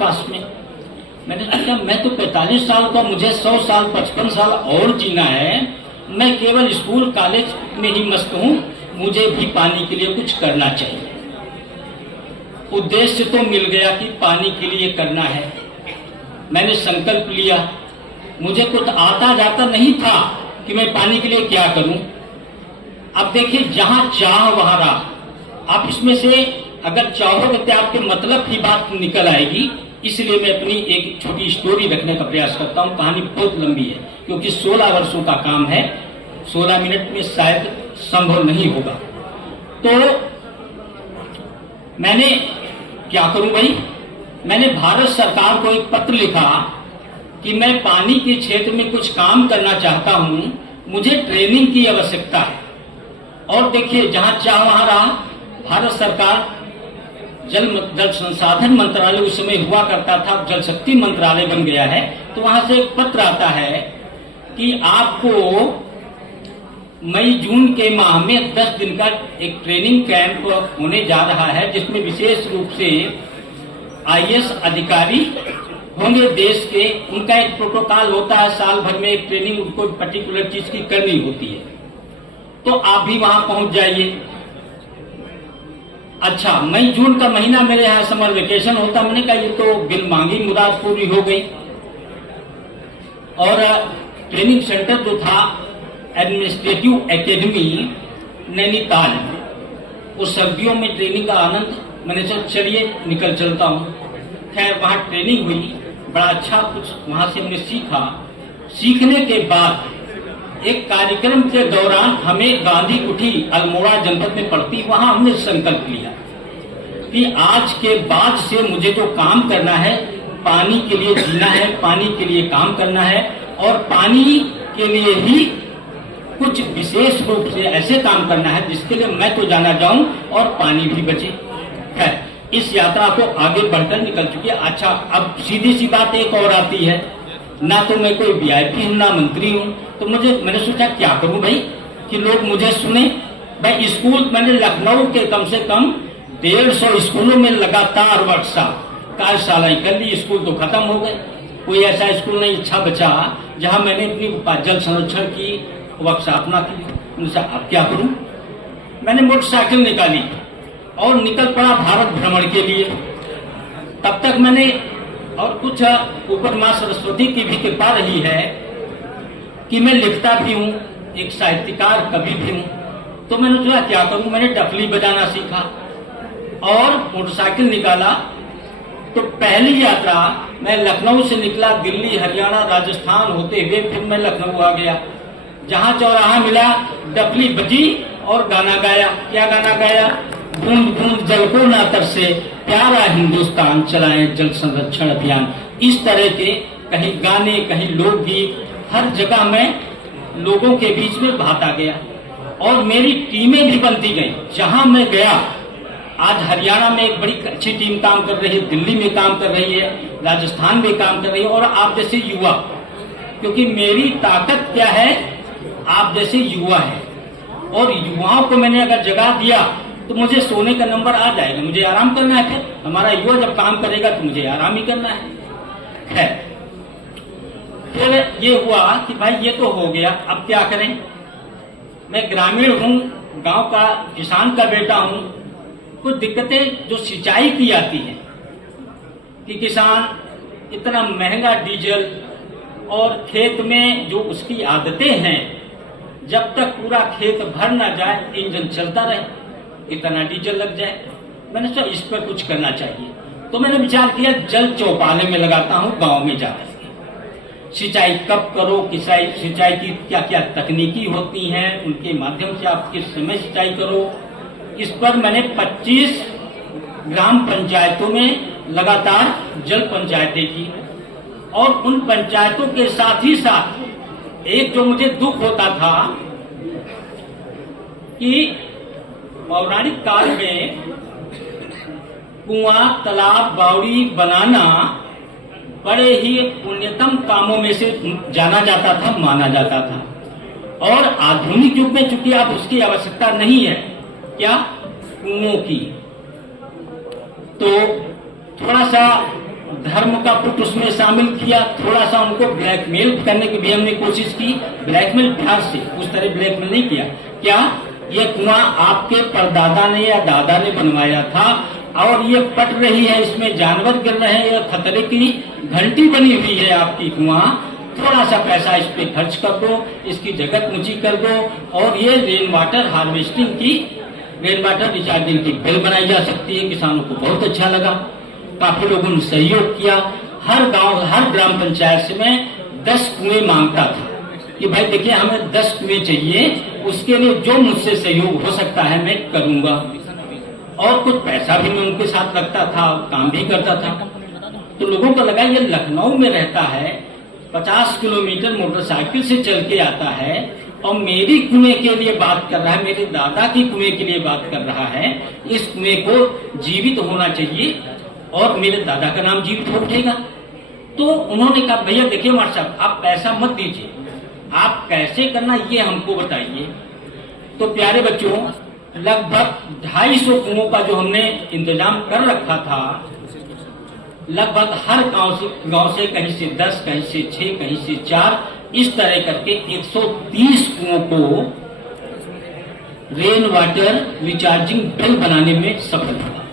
आसपास में। मैंने सोचा मैं तो 45 साल का, मुझे 100 साल 55 साल और जीना है, मैं केवल स्कूल कॉलेज में ही मस्त हूँ, मुझे भी पानी के लिए कुछ करना चाहिए। उद्देश्य तो मिल गया कि पानी के लिए करना है। मैंने संकल्प लिया, मुझे कुछ आता जाता नहीं था कि मैं पानी के लिए क्या करूं। अब देखिए, जहां चाह वहां राह। आप इसमें से अगर चाहोगे तो आपके मतलब की बात निकल आएगी। इसलिए मैं अपनी एक छोटी स्टोरी रखने का प्रयास करता हूं। कहानी बहुत लंबी है क्योंकि 16 वर्षों का काम है, 16 मिनट में शायद संभव नहीं होगा। तो मैंने क्या करूं भाई, मैंने भारत सरकार को एक पत्र लिखा कि मैं पानी के क्षेत्र में कुछ काम करना चाहता हूं, मुझे ट्रेनिंग की आवश्यकता है। और देखिए, जहां चाह वहां राह। भारत सरकार जल संसाधन मंत्रालय उस समय हुआ करता था, जल शक्ति मंत्रालय बन गया है। तो वहां से एक पत्र आता है कि आपको मई जून के माह में 10 दिन का एक ट्रेनिंग कैंप होने जा रहा है, जिसमें विशेष रूप से आईएएस अधिकारी होंगे देश के। उनका एक प्रोटोकॉल होता है, साल भर में एक ट्रेनिंग उनको पर्टिकुलर चीज की करनी होती है। तो आप भी वहां पहुंच जाइए। अच्छा, मई जून का महीना मेरे यहाँ समर वेकेशन होता। मैंने कहा ये तो बिन मांगी मुराद पूरी हो गई। और ट्रेनिंग सेंटर जो था एडमिनिस्ट्रेटिव एकेडमी नैनीताल, उस सर्दियों में ट्रेनिंग का आनंद, मैंने सोचा चलिए निकल चलता हूँ। खैर वहां ट्रेनिंग हुई, बड़ा अच्छा कुछ वहां से हमने सीखा। सीखने के बाद एक कार्यक्रम के दौरान हमें गांधी कुटी अल्मोड़ा जनपद में पड़ती, वहां हमने संकल्प लिया कि आज के बाद से मुझे जो काम करना है, पानी के लिए जीना है, पानी के लिए काम करना है और पानी के लिए ही कुछ विशेष रूप से ऐसे काम करना है जिसके लिए मैं तो जाना जाऊं और पानी भी बचे। है, इस यात्रा को आगे बढ़कर निकल चुकी है। अच्छा, अब सीधी सी बात एक और आती है, ना तो मैं कोई वीआईपी हूं ना मंत्री हूं, तो मैंने सोचा क्या करूं भाई कि लोग मुझे सुने। भाई स्कूल, मैंने लखनऊ के कम से कम 150 स्कूलों में लगातार वर्कशॉप कार्यशालाएं कर ली। स्कूल तो खत्म हो गए, कोई ऐसा स्कूल नहीं अच्छा बचा जहां मैंने अपनी जल संरक्षण की वर्कशॉप ना की। अब क्या करूं, मैंने मोटरसाइकिल निकाली और निकल पड़ा भारत भ्रमण के लिए। तब तक मैंने, और कुछ ऊपर मां सरस्वती की भी कृपा रही है कि मैं लिखता भी हूं, एक साहित्यकार कवि भी हूं। तो मैंने सोचा क्या करूं, मैंने डफली बजाना सीखा और मोटरसाइकिल निकाला। तो पहली यात्रा मैं लखनऊ से निकला, दिल्ली हरियाणा राजस्थान होते हुए फिर मैं लखनऊ आ गया। जहां चौराहा मिला डफली बजी और गाना गाया। क्या गाना गाया, बूंद बूंद जल को ना तरसे, प्यारा हिंदुस्तान चलाएं जल संरक्षण अभियान। इस तरह के कहीं गाने, कहीं लोकगीत, हर जगह मैं लोगों के बीच में भाता गया और मेरी टीमें भी बनती गई। जहां मैं गया, आज हरियाणा में एक बड़ी अच्छी टीम काम कर रही है, दिल्ली में काम कर रही है, राजस्थान में काम कर रही है, और आप जैसे युवा, क्योंकि मेरी ताकत क्या है, आप जैसे युवा है। और युवाओं को मैंने अगर जगा दिया तो मुझे सोने का नंबर आ जाएगा, मुझे आराम करना है। फिर हमारा युवा जब काम करेगा तो मुझे आराम ही करना है। फिर ये हुआ कि भाई ये तो हो गया, अब क्या करें। मैं ग्रामीण हूं, गांव का किसान का बेटा हूं। कुछ दिक्कतें जो सिंचाई की आती है कि किसान इतना महंगा डीजल और खेत में जो उसकी आदतें हैं, जब तक पूरा खेत भर ना जाए इंजन चलता रहे, इतना डीजल लग जाए। मैंने सोचा इस पर कुछ करना चाहिए। तो मैंने विचार किया जल चौपाले में लगाता हूं, गांव में जाकर सिंचाई कब करो, सिंचाई की क्या क्या तकनीकी होती हैं, उनके माध्यम से आप किस समय सिंचाई करो। इस पर मैंने 25 ग्राम पंचायतों में लगातार जल पंचायतें की और उन पंचायतों के साथ ही साथ एक जो मुझे दुख होता था कि पौराणिक काल में कुआं, तालाब, बावड़ी बनाना बड़े ही पुण्यतम कामों में से जाना जाता था, माना जाता था। और आधुनिक युग में चूंकि अब उसकी आवश्यकता नहीं है, क्या, कुओं की, तो थोड़ा सा धर्म का पुट उसमें शामिल किया, थोड़ा सा उनको ब्लैकमेल करने की भी हमने कोशिश की, ब्लैकमेल प्यार से, उस तरह ब्लैकमेल नहीं किया। क्या ये कुआं आपके परदादा ने या दादा ने बनवाया था और ये पट रही है, इसमें जानवर गिर रहे हैं, या खतरे की घंटी बनी हुई है आपकी कुआं, थोड़ा सा पैसा इस पे खर्च कर दो, इसकी जगह ऊंची कर दो और ये रेन वाटर हार्वेस्टिंग की, रेन वाटर रिचार्जिंग की बिल बनाई जा सकती है। किसानों को बहुत अच्छा लगा, काफी लोगों ने सहयोग किया। हर गांव, हर ग्राम पंचायत से मैं 10 कुएं मांगता था कि भाई देखिए हमें 10 कुएं चाहिए, उसके लिए जो मुझसे सहयोग हो सकता है मैं करूंगा, और कुछ पैसा भी मैं उनके साथ रखता था, काम भी करता था। तो लोगों को लगा ये लखनऊ में रहता है, 50 किलोमीटर मोटरसाइकिल से चल के आता है और मेरी कुएं के लिए बात कर रहा है, मेरे दादा की कुएं के लिए बात कर रहा है। इस कुएं को जीवित होना चाहिए और मेरे दादा का नाम जीवित हो उठेगा। तो उन्होंने कहा भैया देखिए मार साहब, आप पैसा मत दीजिए, आप कैसे करना ये हमको बताइए। तो प्यारे बच्चों, लगभग 250 कुओं का जो हमने इंतजाम कर रखा था, लगभग हर गांव से कहीं से 10, कहीं से 6, कहीं से 4, इस तरह करके 130 कुओं को रेन वाटर रिचार्जिंग बिल बनाने में सफल हुआ।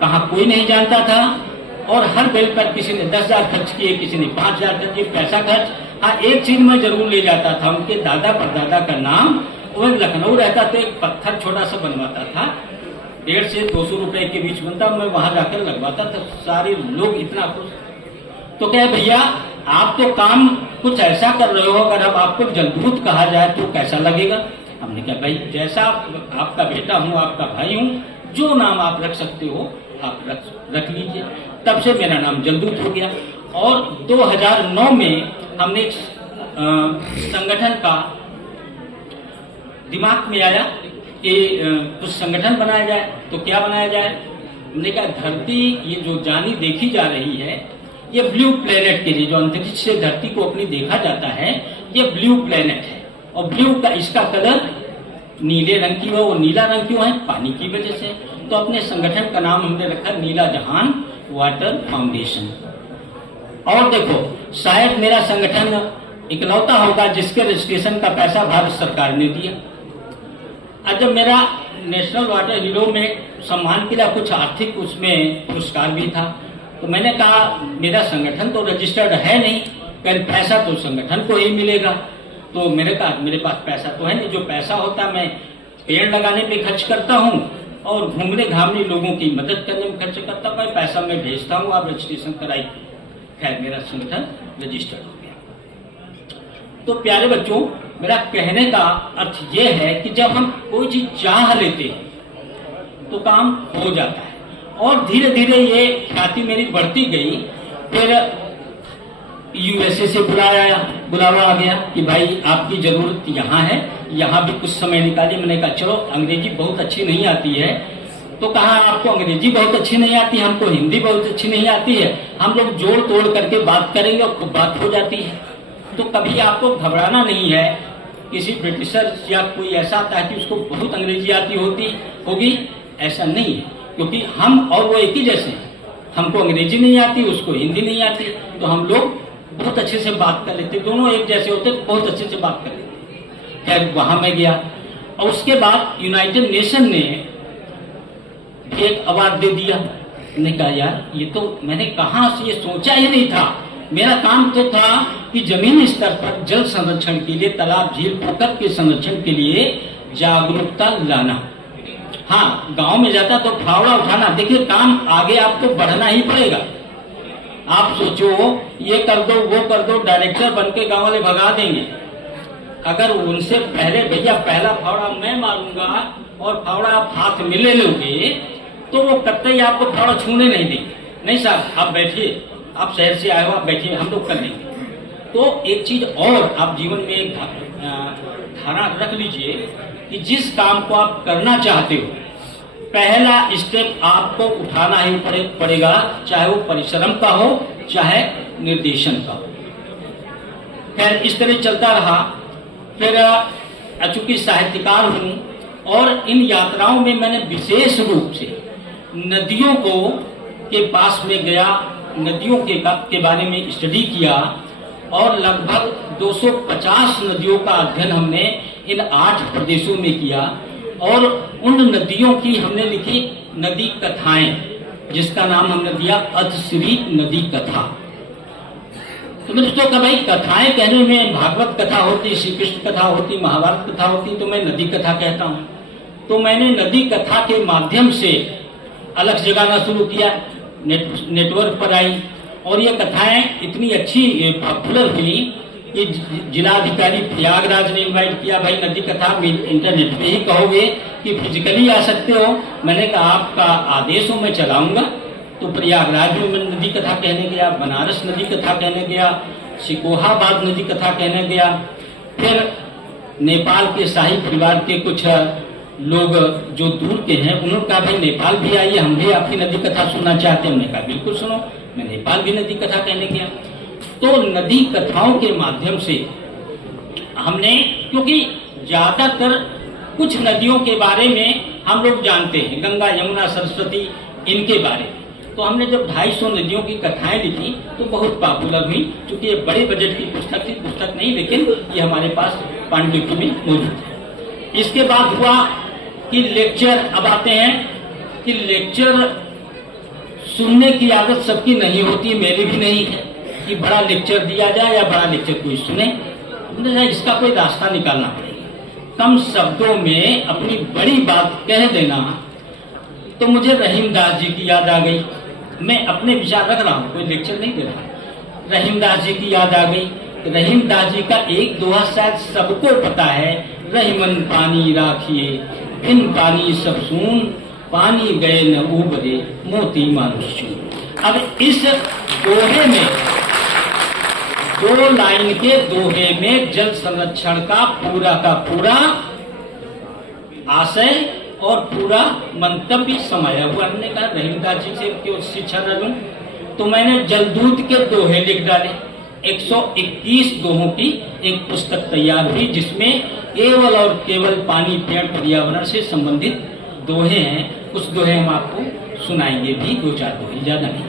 कहा कोई नहीं जानता था, और हर बिल पर किसी ने 10,000 खर्च किए, किसी ने 5,000 खर्च किए, पैसा खर्च। हाँ, एक चीज मैं जरूर ले जाता था, उनके दादा परदादा का नाम, वो लखनऊ रहता तो एक पत्थर छोटा सा बनवाता था, 150 से 200 रुपए के बीच बनता, मैं वहां जाकर लगवाता था। सारे लोग इतना खुश। तो क्या भैया आप तो काम कुछ ऐसा कर रहे हो, अगर अब आपको जलदूत कहा जाए तो कैसा लगेगा? हमने कहा भाई जैसा आपका बेटा हूँ, आपका भाई हूँ, जो नाम आप रख सकते हो आप रख लीजिए। तब से मेरा नाम जलदूत हो गया। और 2009 में हमने संगठन का दिमाग में आया कि कुछ संगठन बनाया जाए। तो क्या बनाया जाए? हमने कहा धरती ये जो जानी देखी जा रही है, ये ब्लू प्लेनेट के लिए, जो अंतरिक्ष से धरती को अपनी देखा जाता है, ये ब्लू प्लेनेट है। और ब्लू का इसका कलर नीले रंग की, वो नीला रंग क्यों है? पानी की वजह से। तो अपने संगठन का नाम हमने रखा नीला जहान वाटर फाउंडेशन। और देखो, शायद मेरा संगठन इकलौता होगा जिसके रजिस्ट्रेशन का पैसा भारत सरकार ने दिया। आज जब मेरा नेशनल वाटर हीरो में सम्मान के लिए कुछ आर्थिक उसमें पुरस्कार भी था, तो मैंने कहा मेरा संगठन तो रजिस्टर्ड है नहीं, कल पैसा तो संगठन को ही मिलेगा। तो मेरे पास पैसा तो है नहीं, जो पैसा होता मैं पेड़ लगाने पे खर्च करता हूँ और घूमने घामने लोगों की मदद करने में खर्च करता हूँ, पैसा मैं भेजता हूँ, आप रजिस्ट्रेशन कराइए। खैर मेरा संगठन रजिस्टर्ड हो गया। तो प्यारे बच्चों, मेरा कहने का अर्थ ये है कि जब हम कोई चीज चाह लेते हैं तो काम हो जाता है। और धीरे धीरे ये ख्याति मेरी बढ़ती गई। फिर यूएसए से बुलावा आ गया कि भाई आपकी जरूरत यहाँ है, यहाँ भी कुछ समय निकालिए। मैंने कहा चलो, अंग्रेजी बहुत अच्छी नहीं आती है। तो कहा आपको अंग्रेजी बहुत अच्छी नहीं आती, हमको हिंदी बहुत अच्छी नहीं आती है, हम लोग जोड़ तोड़ करके बात करेंगे और खूब बात हो जाती है। तो कभी आपको घबराना नहीं है। किसी ब्रिटिशर या कोई ऐसा आता है कि उसको बहुत अंग्रेजी आती होगी, ऐसा नहीं है, क्योंकि हम और वो एक ही जैसे हैं। हमको अंग्रेजी नहीं आती, उसको हिंदी नहीं आती, तो हम लोग बहुत अच्छे से बात कर लेते, दोनों एक जैसे होते, बहुत अच्छे से बात कर लेते। खैर वहां मैं गया और उसके बाद यूनाइटेड नेशन ने एक अवार्ड दे दिया। मैंने कहा यार ये तो मैंने कहाँ से ये सोचा ही नहीं था। मेरा काम तो था कि जमीनी स्तर पर जल संरक्षण के लिए, तालाब झील पोखर के संरक्षण के लिए जागरूकता लाना। हाँ, गांव में जाता तो फावड़ा उठाना। देखिए काम आगे आपको बढ़ना ही पड़ेगा। आप सोचो ये कर दो वो कर दो, डायरेक्टर बन के गाँव वाले भगा देंगे। अगर उनसे पहले भैया पहला फावड़ा मैं मारूंगा और फावड़ा आप हाथ में ले लोगे तो वो कतई आपको फावड़ा छूने नहीं देंगे। नहीं साहब आप बैठिए, आप शहर से आए हो, आप बैठिए, हम लोग कर लेंगे। तो एक चीज और आप जीवन में एक धारणा रख लीजिए कि जिस काम को आप करना चाहते हो, पहला स्टेप आपको उठाना ही पड़ेगा, चाहे वो परिश्रम का हो चाहे निर्देशन का हो। खैर इस तरह चलता रहा। फिर चूंकि साहित्यकार हूं और इन यात्राओं में मैंने विशेष रूप से नदियों को के पास में गया नदियों के बारे में स्टडी किया और लगभग 250 नदियों का अध्ययन हमने इन 8 प्रदेशों में किया और उन नदियों की हमने लिखी नदी कथाएं, जिसका नाम हमने दिया अधश्री नदी कथा। तो मैंने सोचा भाई कथाएं कहने में भागवत कथा होती, श्री कृष्ण कथा होती, महाभारत कथा होती, तो मैं नदी कथा कहता हूं। तो मैंने नदी कथा के माध्यम से अलग जगाना शुरू किया, नेटवर्क पर आई और ये कथाएं इतनी अच्छी पॉपुलर हुई कि जिलाधिकारी प्रयागराज ने इनवाइट किया, भाई नदी कथा इंटरनेट पे ही कहोगे कि फिजिकली आ सकते हो। मैंने कहा आपका आदेश हो, मैं चलाऊंगा। तो प्रयागराज में मैं नदी कथा कहने गया, बनारस नदी कथा कहने गया, सिकोहाबाद नदी कथा कहने गया। फिर नेपाल के शाही परिवार के कुछ लोग जो दूर के हैं उन्होंने कहा भाई नेपाल भी आइए, हम भी आपकी नदी कथा सुनना चाहते हैं। हमने कहा बिल्कुल सुनो। मैं नेपाल भी नदी कथा कहने गया। तो नदी कथाओं के माध्यम से हमने, क्योंकि ज्यादातर कुछ नदियों के बारे में हम लोग जानते हैं, गंगा यमुना सरस्वती इनके बारे, तो हमने जब 250 नदियों की कथाएं लिखी तो बहुत पॉपुलर हुई। क्योंकि ये बड़े बजट की पुस्तक थी, पुस्तक नहीं लेकिन ये हमारे पास पांडुलिपि में मौजूद है। इसके बाद हुआ कि लेक्चर, अब आते हैं कि लेक्चर सुनने की आदत सबकी नहीं होती, मेरी भी नहीं है कि बड़ा लेक्चर दिया जाए या बड़ा लेक्चर कोई सुने। इसका कोई रास्ता निकालना पड़ेगा, कम शब्दों में अपनी बड़ी बात कह देना। तो मुझे रहीमदास जी की याद आ गई। मैं अपने विचार रख रहा हूँ, कोई लेक्चर नहीं दे रहा। रहीमदास जी की याद आ गई। रहीमदास जी का एक दोहा शायद सबको पता है, रहीमन पानी राखिए इन पानी सब सून, पानी गए न उबरे मोती मानुष। अब इस दोहे में, 2 लाइन के दोहे में जल संरक्षण का पूरा आशय और पूरा मंतव्य समाया हुआ। हमने कहा रहीमदास जी से क्यों शिक्षा न लूं, तो मैंने जलदूत के दोहे लिख डाले। 121 दोहों की एक पुस्तक तैयार हुई, जिसमें केवल और केवल पानी, पेड़, पर्यावरण से संबंधित दोहे हैं। कुछ दोहे हम आपको सुनाएंगे भी, 2-4 दोहे, ज्यादा नहीं।